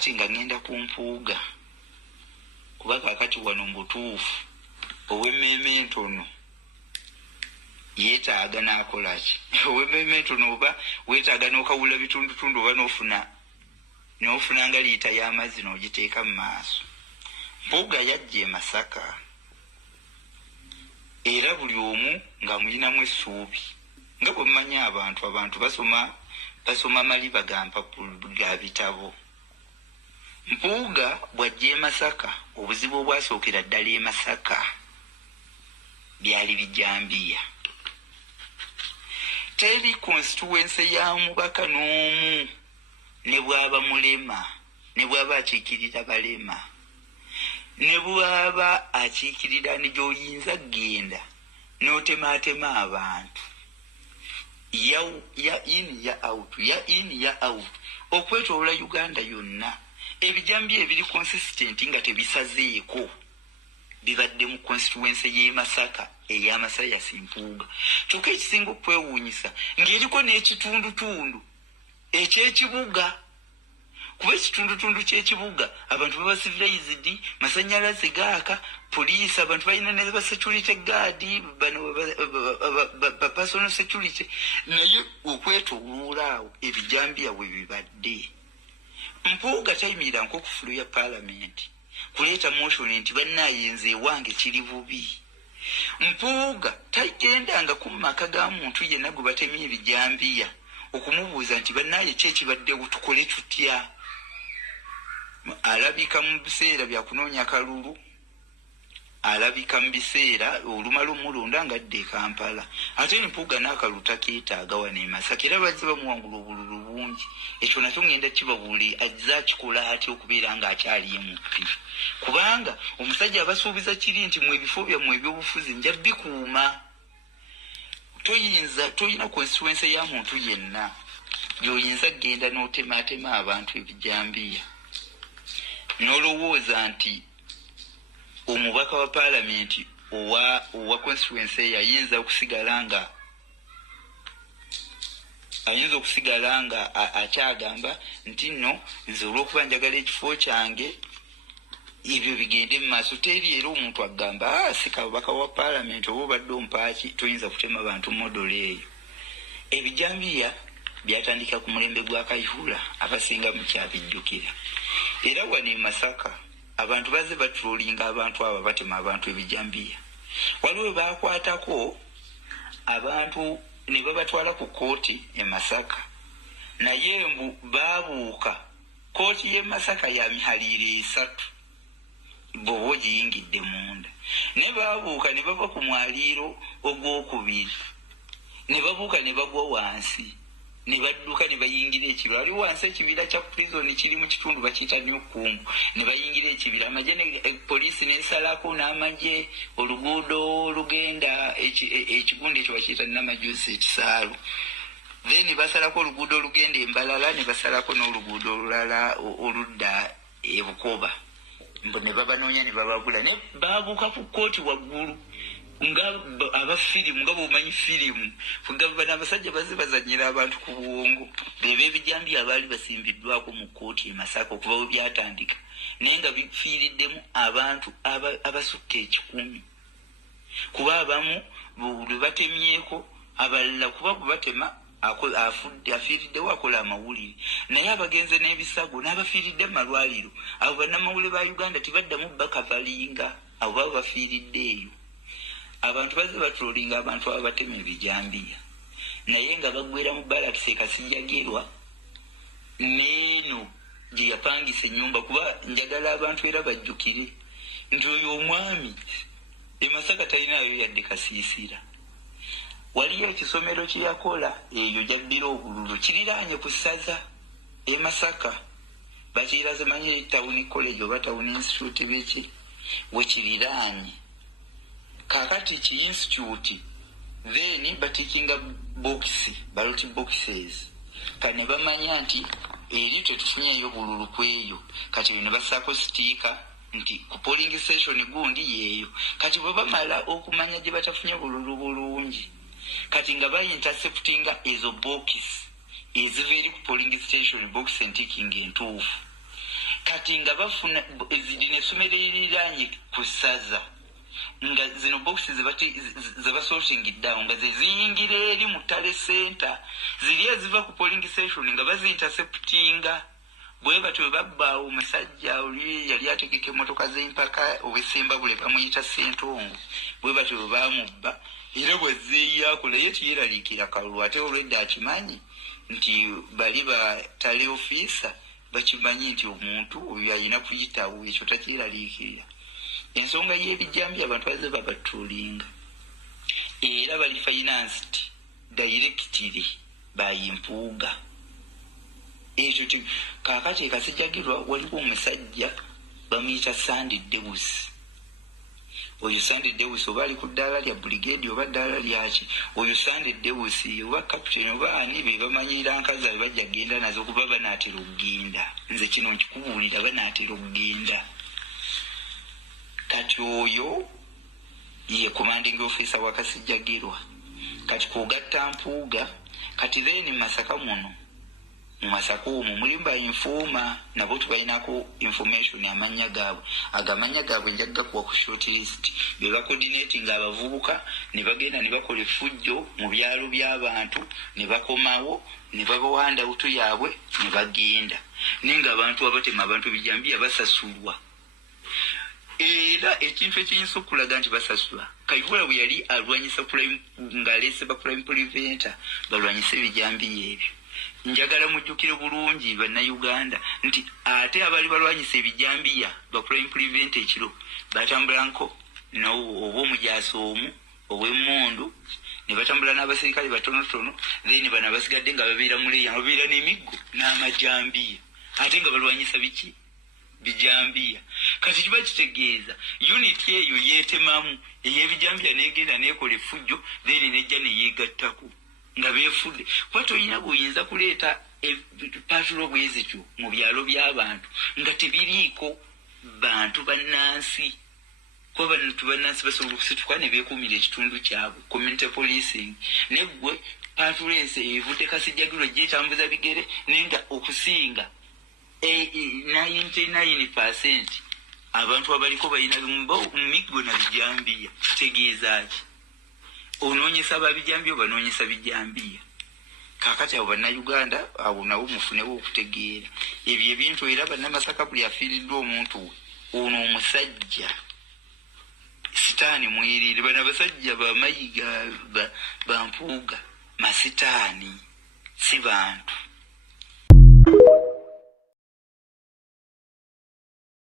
ati nga ngenda ku Mpuuga kuba kakati wano mbutuufu ow'emmeeme entono yeetaaga n'akola ki ow'emmeeme entono oba weetaaga n'okawula bitundutundu oba n'ofuna nga liita y'amazzi n'ogiteeka mu maaso. Mpuuga yajja e Masaka era buli omu nga mulinamu essuubi nga bwe mumanyi abantu basoma maliba ga bitabo. Mpuuga bw'ajja e Masaka obuzibu obwasookera ddala e Masaka byali bijambiya. Teri constituency ya mubaka n'omu ne bw'aba mulema ne bw'aba akiikirira balema ne bw'aba akiikirira ne gy'oyinza genda n'otemaatema abantu ya in ya out okwetoola Uganda yonna. Ebijambi ebiri consistent nga tebisazeeko bibadde mu constituency y'e Masaka ey'Amasaya Mpuuga. Kyokka ekisinga okwewuunyisa ng'eriko n'ekitundutundu ekyekibuga. Kuba ekitundutundu ky'ekibuga abantu baba civilized, masanyalaze gaaka, poliisi abantu balina ne ba security guard, ba personal security, naye okwetooloola awo ebijambiya we bibadde. Mpuuga tayimirira nk'okufulu ya parliament kuleeta motion nti bannaayenze ewange kiri bubi. Mpuuga tagendanga ku maka ga muntu yenna gwe batemye ebijambiya okumubuuza nti bannaaye ki ekibaddewo tukole tutya. Alabika mu biseera bya kunoonya kalulu, alabika mu biseera olumala omulonda nga adde e Kampala. Ate Mpuuga n'akalulu takeetaaga wano e Masaka era bazze bamuwangula obululu bungi. Ekyo nakyo ngenda kibabuule azze akikola atya okubeera ng'akyali emuppi. Kubanga omusajja abasuubiza kiri nti mu ebifo byammwe ebyobufuzi nja bikuuma. Toyina constituency ya muntu yenna gy'oyinza genda n'otemaatema abantu ebijambiya n'olowooza nti omubaka wa parliament owa constituency ayinza okusigala nga akyagamba nti nno nze olw'okuba njagala ekifo kyange ebyo bigende mu maaso. Teri era omuntu agamba sika bubaka wa parliament oba obadde ompaaki toyinza kutema bantu modolo eyo. Ebijambiya byatandika ku mulembe gwa Kayihura abasinga mukyabijjukira. Era wano e Masaka abantu bazze batrollinga abantu abo batema abantu ebijambiya. Waliwo baakwatako abantu ne babatwala ku kooti e Masaka, naye mbu baabuuka kooti y'e Masaka ya mihaliiro 3 bobo giyingidde munda. Ne baabuuka ne bava ku mwaliiro ogwokubiri ne babuuka ne bagwa wansi ne badduka ne bayingira ekibira. Ali wansi ekibira kya prison kiri mu kitundu bakiyita Nyukungu. Ne bayingira ekibira amagye ne poliisi n'esalako n'amagye oluguudo olugenda ekigundi ekyo bakiyita Namajusi ekisaalu. Then basalako oluguudo olugenda e Mbalala ne basalako n'oluguudo olulala oludda e Bukoba. Ne babanoonya ne bababula ne baabuuka ku kooti waggulu nga abafirimu nga bw'omanyi firimu bano abasajja bazze bazanyira abantu ku buwongo. Bebe ebijambi abaali basimbiddwako mu kooti e Masaka okuva we byatandika naye nga bifiiriddemu abantu abasukka 10. Kuba abamu bwe batemyeko abalala kuba bwe batema afiiriddewo akola amawulire, naye abagenze n'ebisago n'abafiiridde mu malwaliro abo bannamawulire ba Uganda tibaddamu bakavalinga abo baba bafiiridde eyo. Abantu bazze batrollinga abantu abatema ebijambiya naye nga baggwera mu balakisi Kasijjagerwa n'eno gye yapangisa ennyumba. Kuba njagala abantu era bajjukire nti oyo omwami e Masaka talinayo yadde kasiisira. Waliyo ekisomero kye yakola eyo jabbira obululu kiriraanye ku ssaza e Masaka bakiyiraze manyi Town College oba Town Institute biki we kiriraanye. Kakati ki institute then batikinga ballot boxes kane bamanya nti eri tetufunyeyo bululu kweyo. Kati bino basaako sticker nti ku polling station gundi yeeyo. Kati bwe bamala okumanya gye batafunye bululu bulungi kati nga bayinterceptinga ezo box eziva eri ku polling station box and ticking entuufu kati nga bafuna lino essomero eririraanye ku ssaza nga zino boxi zebasortingiddawo nga zeziyingira eri mu ttale center ziri eziva ku polling station nga bazinterceptinga bwe batyo babbaawo omusajja oli yali ategeka emmotoka z'empaka owesimba bule bamuyita Ssentongo bwe batyo baamubba era bwezeeyakola ye tiyeraliikira kalulu ate olwedda akimanyi nti bali batale ofiisa bakimanyi nti omuntu oyo alina kuyitawo ekyo takiraliikirira ensonga y'ebijambi abantu bazze babatuulinga era bali financed directly bayimpuuga ekyo kaakati ekasijjagirwa waliwo omusajja bamuyita Sandy Dewus oyo Sandy Dewus oba ali ku ddaala lya brigade oba ddaala lyaki oyo Sandy Dewus oba captain oba ani be bamanyira nkazi abe bajja genda nazo kuba banaatera okugenda nze kino nkikubuulira banaatera okugenda kati oyo ye commanding officer wa Kasijjagirwa kati kugatta mpuuga kati then Masaka muno mu Masaka omwo mulimu bayinfuuma nabo tubayinako information amanya gaabwe agamanya gaabwe njagga kuwa ku short list be bacoordinating abavubuka ne bagenda ne bakola effujjo mu byalo by'abantu ne bakomawo ne babawanda utu yaabwe ne bagenda ninga abantu abatema abantu bijambiya basasulwa era ekintu ekiyinza okulaga nti basasula Kayihura bwe yali alwanyisa ng'aleese ba crime preventer balwanyisa ebijambiya ebyo njagala mujjukire bulungi bannayuganda nti ate abali balwanyisa ebijambiya ba crime preventer ekiro batambulanko oba omujaasi omu ow'emmundu ne batambula n'abasirikale batonotono then bano abasigadde nga babeera muleeya babeera n'emiggo n'amajambiya ate nga balwanyisa biki bijambiya kati kiba kitegeeza unity eyo yeetemamu ey'ebijambiya neegenda neekola effujjo then nejja neyeegattako nga beefudde kuba toyina buyinza kuleeta paatulo bwezityo mu byalo by'abantu nga tebiriiko bantu bannansi kuba bantu bannansi basobola okusituka ne beekuumira ekitundu kyabwe community policing neggwe paatulo ese evudde Kasijjagirwa gyetambuza bigere nenga okusinga 99% abantu abaliko balina miggo na bijambiya kitegeeza ki onoonyesa babijambiya obanoonyesa bijambiya kaakati abo bannayuganda abo nabo mufunewo okutegeera ebyo ebintu era bannamasaka buli afiiriddwa omuntu we ono omusajja sitaani mwiriire bano abasajja bamayiga bampuuga masitaani si bantu